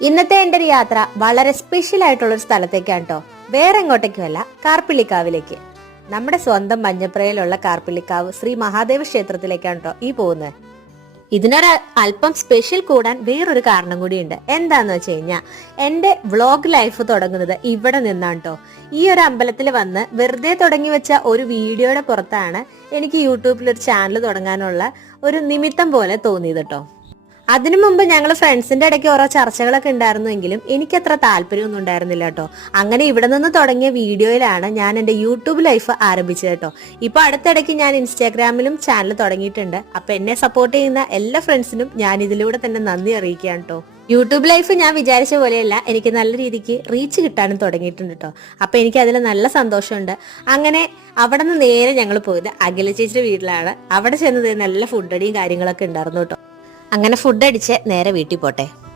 ഇന്നത്തെ എൻ്റെ ഒരു യാത്ര വളരെ സ്പെഷ്യൽ ആയിട്ടുള്ള ഒരു സ്ഥലത്തേക്കാണ് കേട്ടോ. വേറെ എങ്ങോട്ടേക്കുമല്ല, കാർപ്പിള്ളിക്കാവിലേക്ക്. നമ്മുടെ സ്വന്തം മഞ്ഞപ്രയിലുള്ള കാർപ്പിള്ളിക്കാവ് ശ്രീ മഹാദേവ ക്ഷേത്രത്തിലേക്കാണ് കേട്ടോ ഈ പോകുന്നത്. ഇതിനൊരു അല്പം സ്പെഷ്യൽ കൂടാൻ വേറൊരു കാരണം കൂടിയുണ്ട്. എന്താന്ന് വെച്ച് കഴിഞ്ഞാൽ എൻ്റെ വ്ളോഗ് ലൈഫ് തുടങ്ങുന്നത് ഇവിടെ നിന്നാണ് കേട്ടോ. ഈ ഒരു അമ്പലത്തിൽ വന്ന് വെറുതെ തുടങ്ങി വെച്ച ഒരു വീഡിയോയുടെ പുറത്താണ് എനിക്ക് യൂട്യൂബിൽ ഒരു ചാനൽ തുടങ്ങാനുള്ള ഒരു നിമിത്തം പോലെ തോന്നിയത് കേട്ടോ. അതിനു മുമ്പ് ഞങ്ങൾ ഫ്രണ്ട്സിന്റെ ഇടയ്ക്ക് ഓരോ ചർച്ചകളൊക്കെ ഉണ്ടായിരുന്നെങ്കിലും എനിക്കത്ര താല്പര്യമൊന്നും ഉണ്ടായിരുന്നില്ല കേട്ടോ. അങ്ങനെ ഇവിടെ നിന്ന് തുടങ്ങിയ വീഡിയോയിലാണ് ഞാൻ എൻ്റെ യൂട്യൂബ് ലൈഫ് ആരംഭിച്ചത് കേട്ടോ. ഇപ്പൊ അടുത്തിടയ്ക്ക് ഞാൻ ഇൻസ്റ്റാഗ്രാമിലും ചാനൽ തുടങ്ങിയിട്ടുണ്ട്. അപ്പൊ എന്നെ സപ്പോർട്ട് ചെയ്യുന്ന എല്ലാ ഫ്രണ്ട്സിനും ഞാൻ ഇതിലൂടെ തന്നെ നന്ദി അറിയിക്കുകയാണ് കേട്ടോ. യൂട്യൂബ് ലൈഫ് ഞാൻ വിചാരിച്ച പോലെയല്ല, എനിക്ക് നല്ല രീതിക്ക് റീച്ച് കിട്ടാനും തുടങ്ങിയിട്ടുണ്ട് കേട്ടോ. അപ്പൊ എനിക്ക് അതിൽ നല്ല സന്തോഷമുണ്ട്. അങ്ങനെ അവിടെ നിന്ന് നേരെ ഞങ്ങൾ പോയത് അഖില ചേച്ചിയുടെ വീട്ടിലാണ്. അവിടെ ചെന്നത് നല്ല ഫുഡടിയും കാര്യങ്ങളൊക്കെ ഉണ്ടായിരുന്നു കേട്ടോ. അങ്ങനെ ഫുഡ് അടിച്ച് നേരെ വീട്ടിൽ പോട്ടെ.